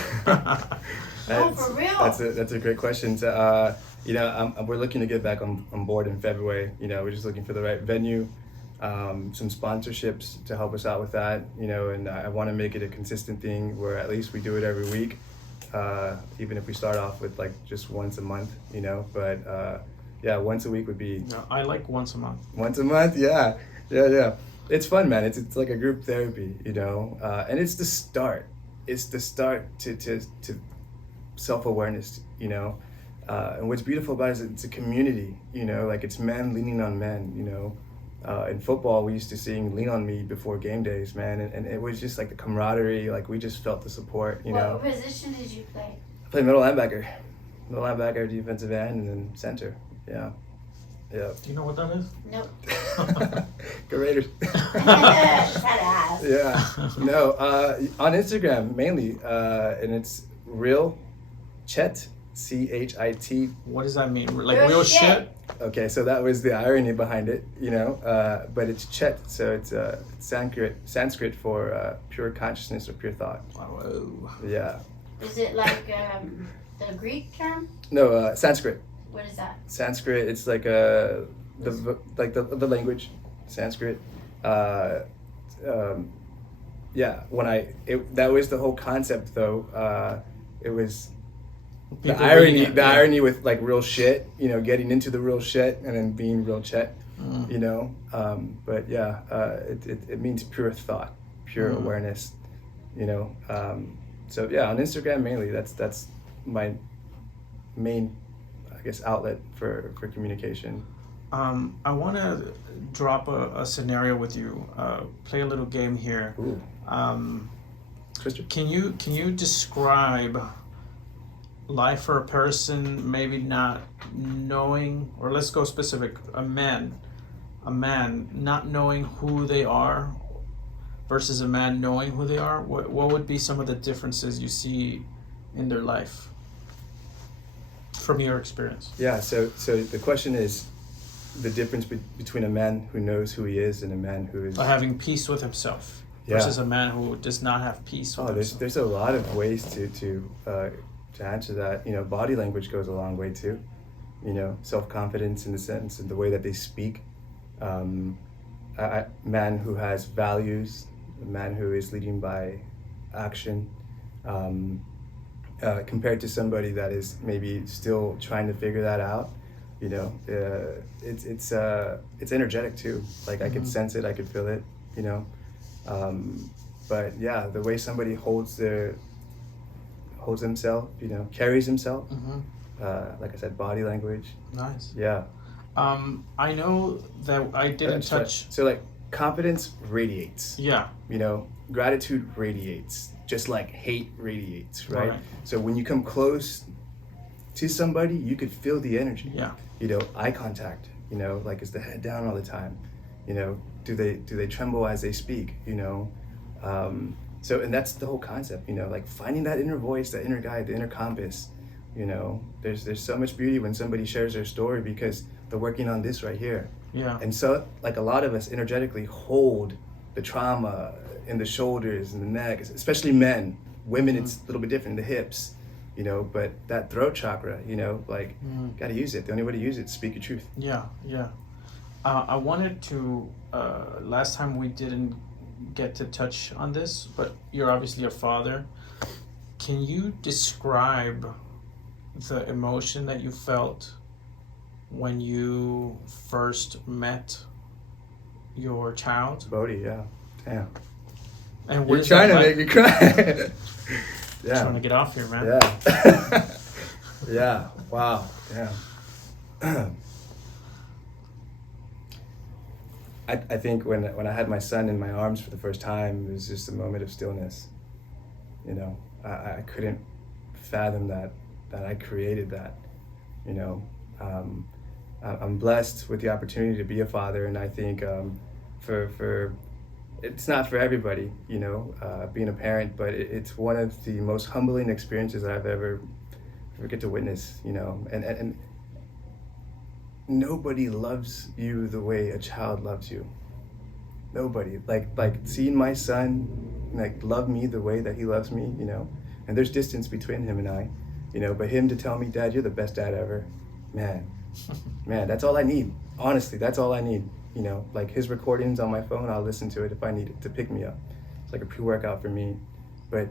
For real. That's a great question. So, we're looking to get back on board in February. We're just looking for the right venue, some sponsorships to help us out with that. And I want to make it a consistent thing where at least we do it every week, even if we start off with like just once a month. But once a week would be. No, I like once a month. Once a month, yeah. It's fun, man. It's like a group therapy, and it's the start. It's the start to self-awareness, and what's beautiful about it is it's a community, like it's men leaning on men, in football we used to sing "Lean on Me" before game days, man, and it was just like the camaraderie, like we just felt the support, What position did you play? I played middle linebacker, defensive end, and then center. Yeah. Do you know what that is? Nope. Go Raiders. Just had to ask. Yeah. No, on Instagram mainly, and it's realchit, CHIT. What does that mean? Like real shit? Okay, so that was the irony behind it, but it's Chet, so it's Sanskrit for pure consciousness or pure thought. Wow. Yeah. Is it like the Greek term? No, Sanskrit. What is that? Sanskrit, it's like the language, Sanskrit. That was the whole concept though. It was the irony with like real shit, getting into the real shit and then being real chet, but it means pure thought, pure awareness, so yeah, on Instagram mainly, that's my main, I guess, outlet for communication. I want to drop a scenario with you, play a little game here. Ooh. Twister. Can you describe life for a person maybe not knowing, or let's go specific, a man not knowing who they are versus a man knowing who they are? What would be some of the differences you see in their life from your experience? Yeah, so the question is the difference between a man who knows who he is and a man who is having peace with himself versus a man who does not have peace with himself. There's a lot of ways to answer that. Body language goes a long way too. Self-confidence in the sense of the way that they speak. A man who has values, a man who is leading by action, compared to somebody that is maybe still trying to figure that out. It's energetic too. Like I could sense it, I could feel it. But yeah, the way somebody holds himself, carries himself. Like I said, body language. Nice. Yeah. I know that I didn't touch. So like confidence radiates. Yeah. Gratitude radiates, just like hate radiates, right? So when you come close to somebody, you could feel the energy. Yeah. Eye contact. Like is the head down all the time? Do they tremble as they speak? So and that's the whole concept. Like finding that inner voice, that inner guide, the inner compass. There's so much beauty when somebody shares their story because they're working on this right here. Yeah. And so like a lot of us energetically hold the trauma in the shoulders and the neck, especially men. Women, it's a little bit different in the hips, but that throat chakra, gotta use it. The only way to use it is speak your truth. Yeah. I wanted to, last time we didn't get to touch on this, but you're obviously a father. Can you describe the emotion that you felt when you first met your child? Bodhi, yeah. Damn. And you're trying to make me cry. Yeah. Trying to get off here, man. Yeah. Yeah. Wow. Yeah. I think when I had my son in my arms for the first time, it was just a moment of stillness. You know, I couldn't fathom that I created that. You know, I'm blessed with the opportunity to be a father, and I think for it's not for everybody, you know, being a parent, but it's one of the most humbling experiences I've ever get to witness. You know, and nobody loves you the way a child loves you. Nobody. Like seeing my son like love me the way that he loves me, you know. And there's distance between him and I, you know, but him to tell me, Dad, you're the best dad ever, man, that's all I need. Honestly, that's all I need. You know, like his recordings on my phone, I'll listen to it if I need it to pick me up. It's like a pre-workout for me. But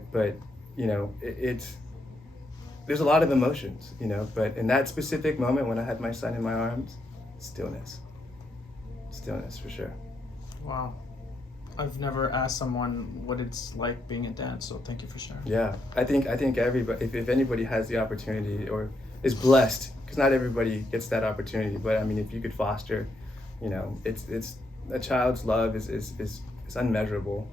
you know, it's there's a lot of emotions, you know, but in that specific moment when I had my son in my arms, stillness for sure. Wow. I've never asked someone what it's like being a dad, so thank you for sharing. Yeah, I think everybody, if anybody has the opportunity or is blessed, because not everybody gets that opportunity, but I mean, if you could foster, you know, it's a child's love is unmeasurable,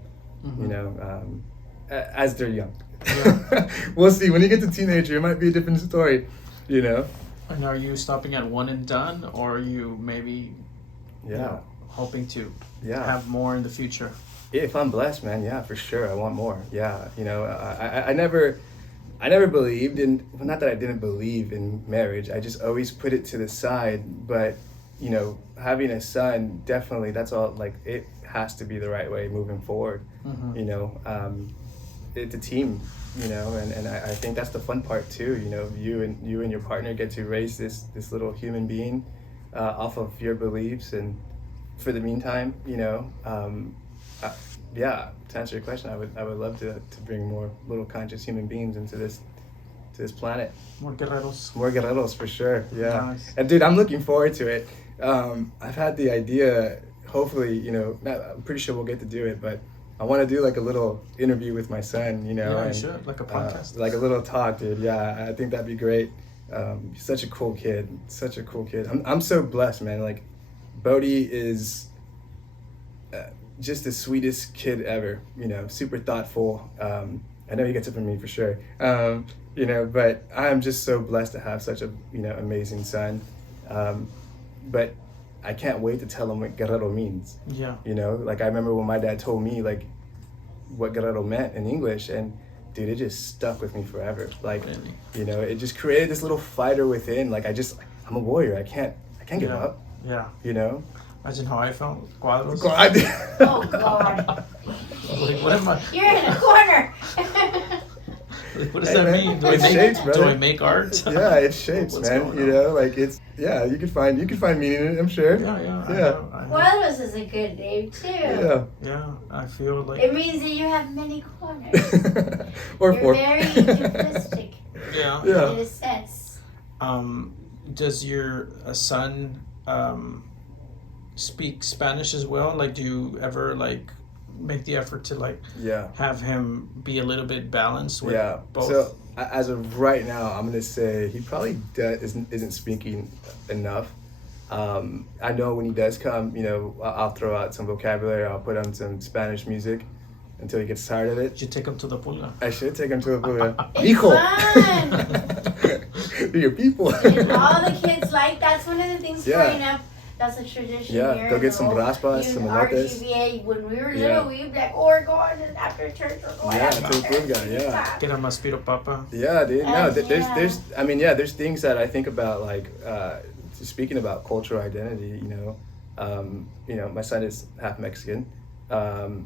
Mm-hmm. you know, as they're young. Yeah. We'll see. When you get to teenager, it might be a different story, you know. And are you stopping at one and done, or are you maybe you know, hoping to have more in the future? If I'm blessed, man, yeah, for sure, I want more. Yeah, you know, I never believed in, well, not that I didn't believe in marriage, I just always put it to the side. But you know, having a son, definitely, that's all, like, it has to be the right way moving forward. Mm-hmm. You know, it's a team, you know, and I think that's the fun part too. You know, you and your partner get to raise this little human being off of your beliefs, and for the meantime, you know, yeah, to answer your question, I would love to bring more little conscious human beings into this planet. More guerreros. More guerreros for sure. Yeah. Nice. And dude, I'm looking forward to it. I've had the idea, hopefully, you know, I'm pretty sure we'll get to do it, but I want to do like a little interview with my son, you know. Yeah, and, you should, like a podcast. like a little talk, dude. Yeah, I think that'd be great. He's such a cool kid. Such a cool kid. I'm so blessed, man. Like, Bodhi is just the sweetest kid ever, you know, super thoughtful. I know he gets it from me for sure. You know, but I'm just so blessed to have such a, you know, amazing son. But I can't wait to tell him what Guerrero means. Yeah. You know, like I remember when my dad told me like what Guerrero meant in English, and dude, it just stuck with me forever. Like, Really? you know, it just created this little fighter within. Like I'm a warrior. I can't give up. Yeah. You know. Imagine how I felt. Cuadros. Oh God. Like, what am I? You're in a corner. Like, what does Hey, that man, mean? it shapes, brother. Do I make art? Yeah, it shapes, What's man. going You on? know, like it's, yeah, you can find meaning in it, I'm sure. Yeah. Yeah. I know. Cuadros is a good name too. Yeah. Yeah, I feel like. It means that you have many corners. Or You're four. very simplistic Yeah. Yeah. in a sense. Does your son speak Spanish as well? Like, do you ever like make the effort to like Yeah. have him be a little bit balanced with Yeah. both? So as of right now, I'm gonna say he probably isn't speaking enough. I know when he does come, you know, I'll throw out some vocabulary. I'll put on some Spanish music until he gets tired of it. Did you take him to the pulga? I should take him to a pulga. It's Hijo. fun. Your people. And all the kids like, that's one of the things Yeah. growing up. That's a tradition Yeah, here. go in get the some whole- raspas, you- some our elotes. GVA, when we were Yeah. little, we'd be like, oh, we're going after church, we're going Yeah, after to the church. pulga, yeah. Get him a spiro papa. Yeah, dude. No, Yeah. there's. I mean, yeah, there's things that I think about, like speaking about cultural identity. You know, my son is half Mexican,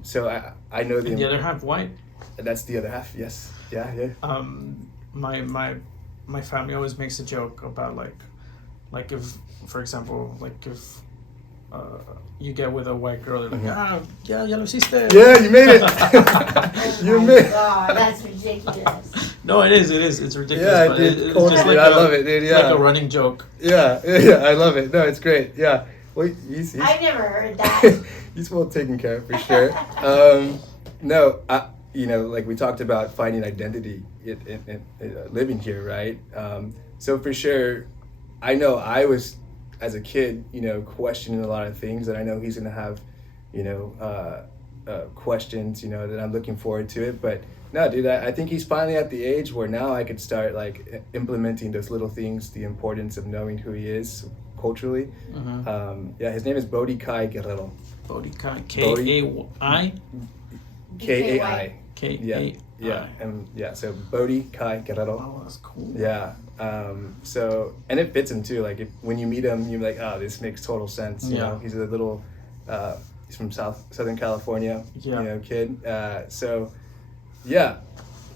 so I know And the other half white. That's the other half. Yes. Yeah. My family always makes a joke about like if, for example, like if you get with a white girl, they're like, ya lo hiciste. Yeah, you made it. Oh You my made. God, that's ridiculous. No, it is. It's ridiculous. Yeah, but dude. it's Culture, just like I love it, dude. it's Yeah. like a running joke. Yeah. I love it. No, it's great. Yeah. Well, he's I've never heard that. he's well taken care of for sure. No, you know, like we talked about finding identity in living here, right? So for sure, I know I was, as a kid, you know, questioning a lot of things, and I know he's gonna have, you know, questions, you know, that I'm looking forward to it. But no, dude, I think he's finally at the age where now I could start like implementing those little things, the importance of knowing who he is culturally. Yeah, his name is Bodhi Kai Guerrero. Bodhi Kai, Kai. Kai. K-A-I. Yeah, and yeah, so Bodhi Kai Guerrero. Oh, that's cool. Yeah. So, and it fits him too. Like when you meet him, you're like, oh, this makes total sense. You know, he's a little, he's from Southern California, you know, kid. So, yeah.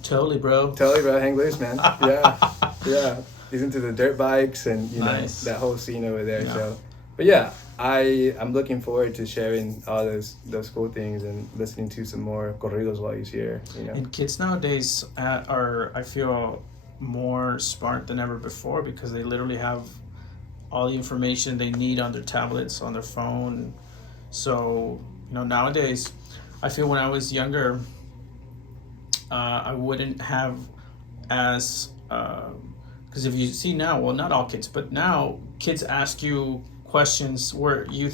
Totally, bro. Hang loose, man. Yeah. He's into the dirt bikes and, you know, that whole scene over there. Yeah. So, but yeah, I'm looking forward to sharing all those cool things and listening to some more corridos while he's here, you know. And kids nowadays are, I feel, more smart than ever before, because they literally have all the information they need on their tablets, on their phone. So, you know, nowadays, I feel when I was younger, I wouldn't have as, because if you see now, well, not all kids, but now kids ask you questions where you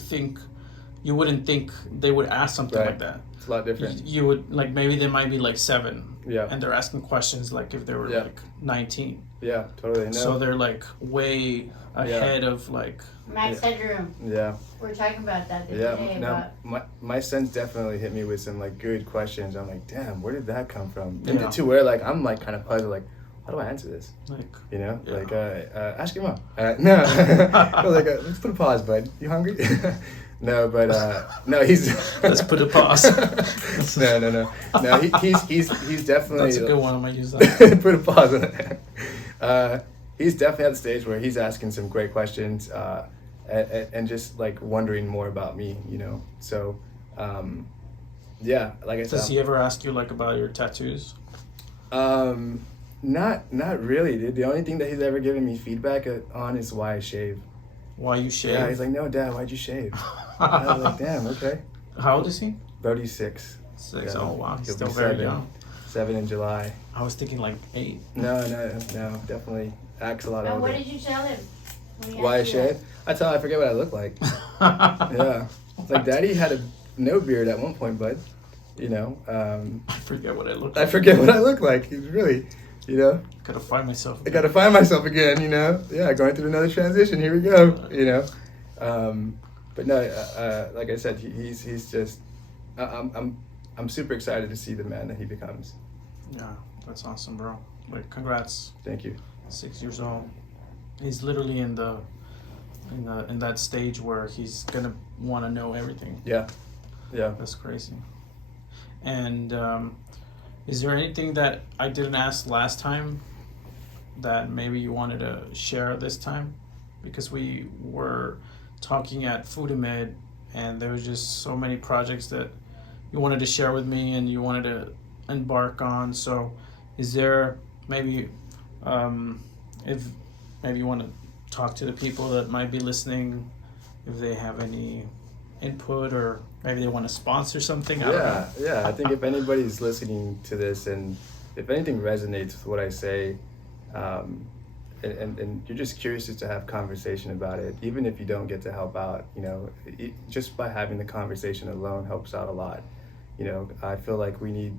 wouldn't think they would ask something like that. It's a lot different. You would, like, maybe they might be like 7. Yeah. And they're asking questions like if they were like 19. Yeah, totally. No. So they're like way ahead of like Max Headroom. Yeah. We were talking about that the other day. Now, my son's definitely hit me with some like good questions. I'm like, damn, where did that come from? And to where like I'm like kind of puzzled, like, how do I answer this? Like, you know, like ask your mom. No, like let's put a pause, bud. You hungry? No, but no, he's. Let's put a pause. No. He's definitely. That's a good one. I might use that. Put a pause on it. He's definitely at the stage where he's asking some great questions, and just like wondering more about me, you know. So, yeah, like I said. Does he ever ask you like about your tattoos? Not really, dude. The only thing that he's ever given me feedback on is why I shave. Why you shave? Yeah, he's like, no, Dad, why'd you shave? I was like, damn, okay. How old is he? Bodhi's 6. 6. Yeah. Oh wow, he's He'll still be very 7. young. 7 in July. I was thinking like 8. No, definitely acts a lot older. What did you tell him? Why I shave? I tell him I forget what I look like. Yeah, it's like Daddy had no beard at one point, bud. You know. I forget what I look like. I forget what I look like. He's really. You know, gotta find myself again. I gotta find myself again, you know. Yeah, going through another transition. Here we go. You know, but no, like I said, he's just. I'm super excited to see the man that he becomes. Yeah, that's awesome, bro. Wait, congrats. Thank you. 6 years old. He's literally in that stage where he's gonna want to know everything. Yeah. That's crazy. And. Is there anything that I didn't ask last time that maybe you wanted to share this time? Because we were talking at Foodimed and there was just so many projects that you wanted to share with me and you wanted to embark on. So is there maybe, if maybe you want to talk to the people that might be listening, if they have any input or maybe they want to sponsor something. I don't know. Yeah. I think if anybody's listening to this and if anything resonates with what I say, and you're just curious just to have conversation about it, even if you don't get to help out, you know, just by having the conversation alone helps out a lot. You know, I feel like we need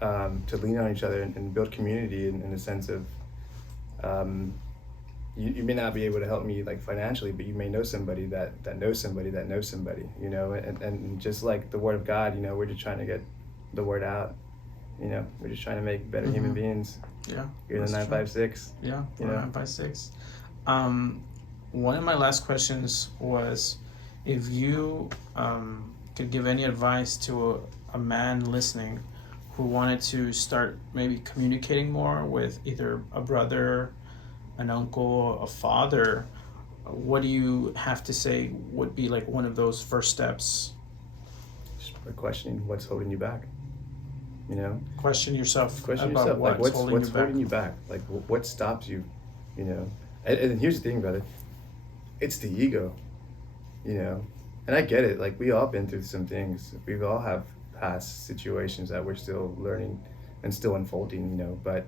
to lean on each other and build community in the sense of you may not be able to help me like financially, but you may know somebody that knows somebody that knows somebody, you know, and just like the word of God, you know, we're just trying to get the word out, you know, we're just trying to make better human beings. Yeah. You're the 956. Yeah, you know? 956. One of my last questions was if you could give any advice to a man listening who wanted to start maybe communicating more with either a brother, an uncle, a father, what do you have to say would be like one of those first steps? Just by questioning what's holding you back, you know? Question yourself. Question yourself, like what's holding you back? Like what stops you, you know? And here's the thing, brother. It's the ego, you know? And I get it, like we all been through some things. We've all have past situations that we're still learning and still unfolding, you know. But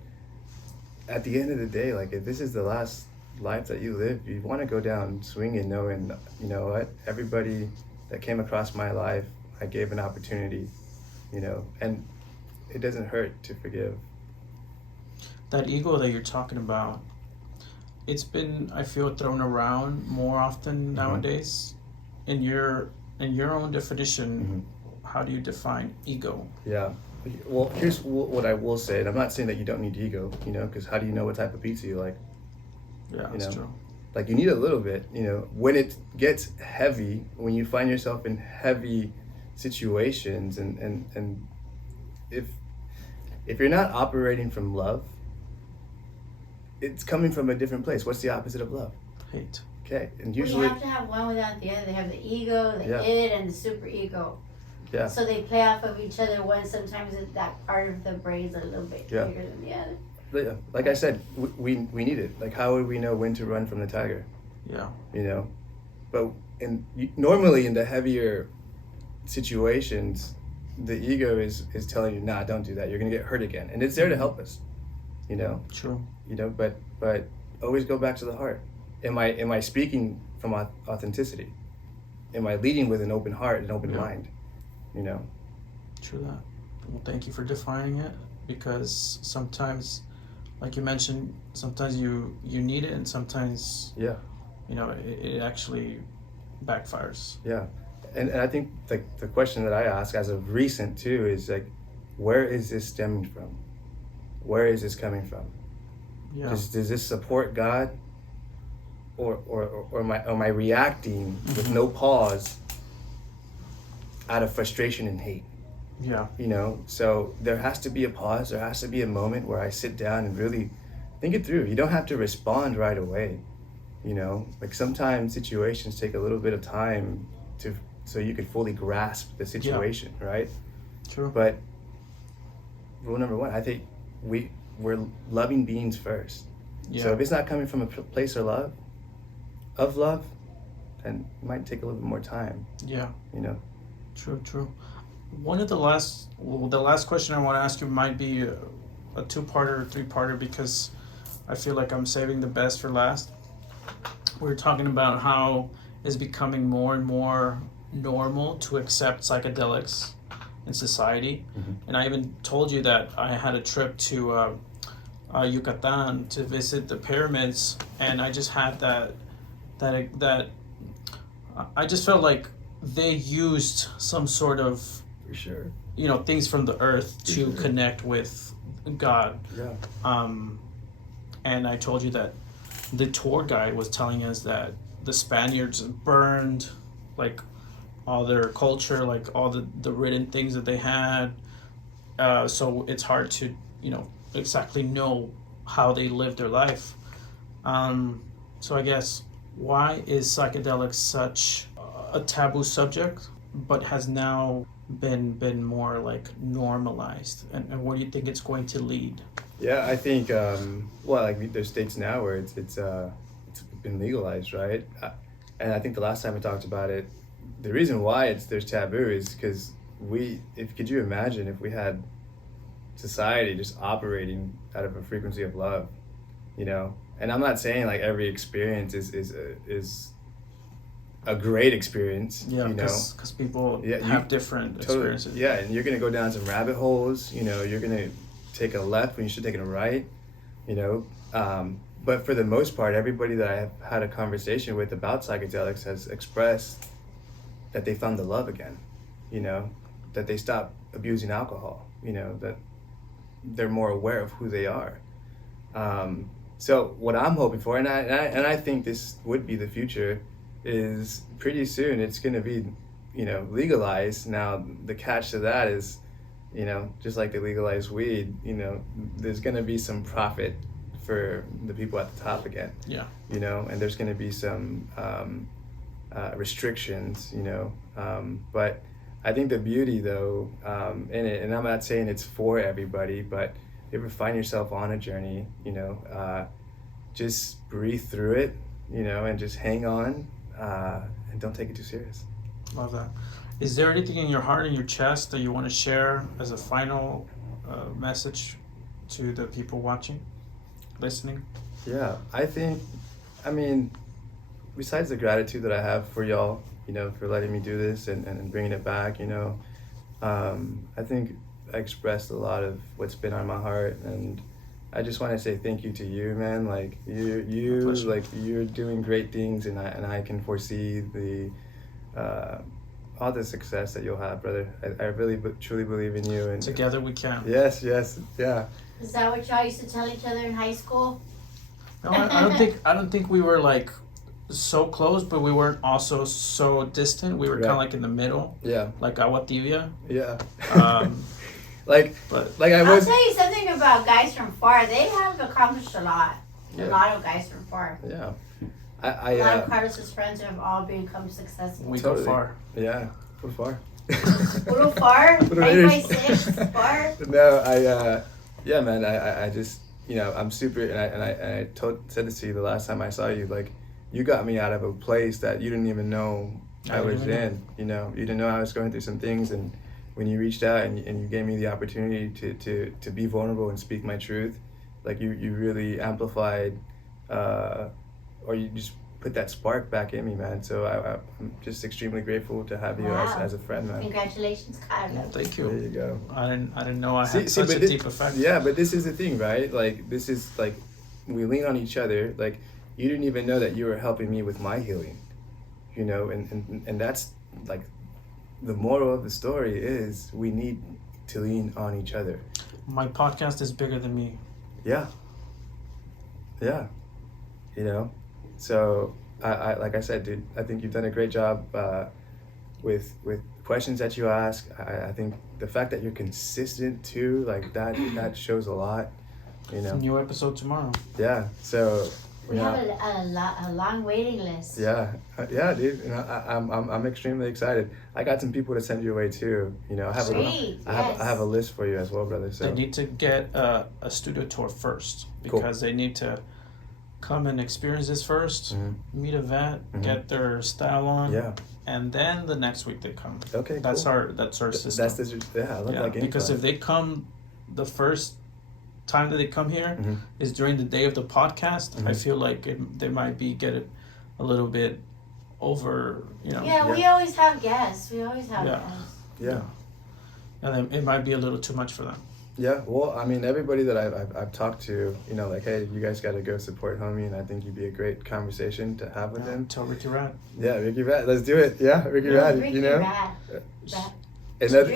at the end of the day, like, if this is the last life that you live, you want to go down swinging, knowing, you know what, everybody that came across my life, I gave an opportunity, you know, and it doesn't hurt to forgive. That ego that you're talking about, it's been, I feel, thrown around more often nowadays. In your own definition, how do you define ego? Yeah. Well, here's what I will say, and I'm not saying that you don't need ego, you know, because how do you know what type of pizza you like? Yeah, You that's know? true. Like, you need a little bit, you know. When it gets heavy, when you find yourself in heavy situations, and if you're not operating from love, it's coming from a different place. What's the opposite of love? Hate. Okay, and We usually, have to have one without the other. They have the ego, the Yeah. id, and the super ego. Yeah. So they play off of each other. One sometimes that part of the brain's a little bit Yeah. bigger than the other. like I said, we need it. Like, how would we know when to run from the tiger? Yeah. You know, but normally in the heavier situations, the ego is telling you, nah, don't do that, you're gonna get hurt again, and it's there to help us, you know. True. You know, but always go back to the heart. Am I speaking from authenticity? Am I leading with an open heart and open mind? You know. True that. Well, thank you for defining it, because sometimes, like you mentioned, sometimes you need it, and sometimes, Yeah. you know, it actually backfires. Yeah. And I think, like, the question that I ask as of recent too is, like, where is this stemming from? Where is this coming from? Yeah. Does this support God, or am I reacting with no pause out of frustration and hate? Yeah. You know, so there has to be a pause. There has to be a moment where I sit down and really think it through. You don't have to respond right away. You know, like, sometimes situations take a little bit of time so you can fully grasp the situation, right? True. But rule number one, I think we're loving beings first. Yeah. So if it's not coming from a place of love, then it might take a little bit more time. Yeah. You know. True. One of the last question I want to ask you might be a two-parter, three-parter, because I feel like I'm saving the best for last. We're talking about how it's becoming more and more normal to accept psychedelics in society. And I even told you that I had a trip to Yucatan to visit the pyramids, and I just had that I just felt like they used some sort of, For sure. you know, things from the earth to sure. connect with God. Yeah. And I told you that the tour guide was telling us that the Spaniards burned, like, all their culture, like all the written things that they had. So it's hard to, you know, exactly know how they lived their life. So I guess, why is psychedelics such a taboo subject, but has now been more, like, normalized? And where do you think it's going to lead? Yeah, I think like, there's states now where it's been legalized, right? And I think the last time we talked about it, the reason why there's taboo is because could you imagine if we had society just operating out of a frequency of love, you know? And I'm not saying, like, every experience is a great experience, Yeah, you know? because people Yeah, have different experiences. Yeah, and you're gonna go down some rabbit holes, you know, you're gonna take a left when you should take a right, you know? But for the most part, everybody that I have had a conversation with about psychedelics has expressed that they found the love again, you know, that they stopped abusing alcohol, you know, that they're more aware of who they are. So what I'm hoping for, and I think this would be the future, is pretty soon it's going to be, you know, legalized. Now the catch to that is, you know, just like they legalized weed, you know, there's going to be some profit for the people at the top again. Yeah. You know, and there's going to be some restrictions, you know, but I think the beauty, though, in it, and I'm not saying it's for everybody, but if you ever find yourself on a journey, you know, just breathe through it, you know, and just hang on, and don't take it too serious. Love that. Is there anything in your heart and your chest that you want to share as a final message to the people watching, listening? Yeah, I mean, besides the gratitude that I have for y'all, for letting me do this and bringing it back, I think I expressed a lot of what's been on my heart, and I just want to say thank you to you, man. Like you're doing great things, and I can foresee all the success that you'll have, brother. I really truly believe in you, and Together we can. yes, yeah. Is that what y'all used to tell each other in high school? No, I don't think we were like so close, but we weren't also so distant. We were kind of like in the middle, Yeah, like agua tibia. yeah. But I'll tell you something about guys from far. They have accomplished a lot. Yeah. A lot of guys from far. Yeah. A lot of Carlos's friends have all become successful. we Totally. go far. Yeah, go far. Little far? Little 8x6 far? No, yeah, man. I just, I'm super, and I said this to you the last time I saw you. Like, you got me out of a place that you didn't even know I was in. You didn't know I was going through some things, and when you reached out and you gave me the opportunity to be vulnerable and speak my truth, like you really amplified, or you just put that spark back in me, man. So I'm just extremely grateful to have you as a friend, man. Congratulations, Carlos. Thank you. There you go. I didn't know I had such a deep effect. Yeah, but this is the thing, right? Like, this is like, we lean on each other. Like, you didn't even know that you were helping me with my healing, and that's like, the moral of the story is we need to lean on each other. My podcast is bigger than me. Yeah. So I like I said, dude, I think you've done a great job with questions that you ask. I think the fact that you're consistent too, like that shows a lot. New episode tomorrow. Yeah. So We have a long waiting list. yeah, dude. I'm extremely excited. I got some people to send you away too. I have a list for you as well, brother. So They need to get a studio tour first because they need to come and experience this first, meet a vet, get their style on, and then the next week they come. Okay, that's cool. our system. I love that game because plan. if they come the first time that they come here is during the day of the podcast, I feel like they might get a little bit over, Yeah, we always have guests. Guests. Yeah. And then it might be a little too much for them. Yeah, well, I mean, everybody that I've talked to, like, hey, you guys got to go support homie, and I think you'd be a great conversation to have with him. Tell Ricky Rad. Yeah, Ricky Rad, let's do it. Yeah, Ricky Rad, Ricky Rad. Another,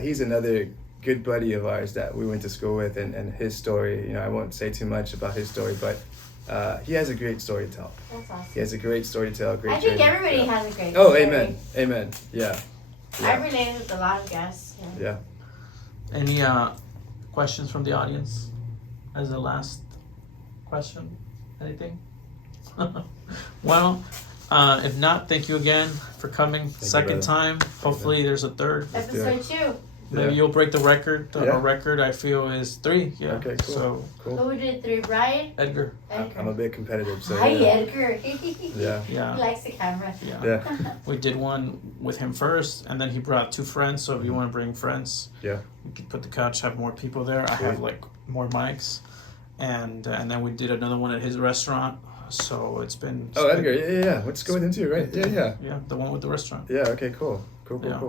he's another good buddy of ours that we went to school with, and his story. I won't say too much about his story, but he has a great story to tell. That's awesome. He has a great story to tell. I think everybody has a great Oh, story. amen. Yeah. I related with a lot of guests. Yeah. Any questions from the audience as a last question? Anything? Well, if not, thank you again for coming. Second time. Hopefully there's a third. Episode 2. Maybe you'll break the record. Yeah. Our record, I feel, is 3. Yeah. Okay, cool. So, Who did 3? Brian? Edgar. I'm a bit competitive, so Hi, yeah. Edgar. Yeah. Yeah. He likes the camera. Yeah. We did one with him first, and then he brought 2 friends. So if you want to bring friends, Yeah. we could put the couch, have more people there. I have like more mics, and then we did another one at his restaurant. So it's been. Oh, Edgar, yeah. Let's go with him too, right? Yeah. Yeah, the one with the restaurant. Yeah. Okay. Cool. Yeah.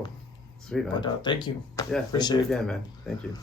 Sweet, man. But thank you. Yeah. Appreciate Thank you again, man. Thank you.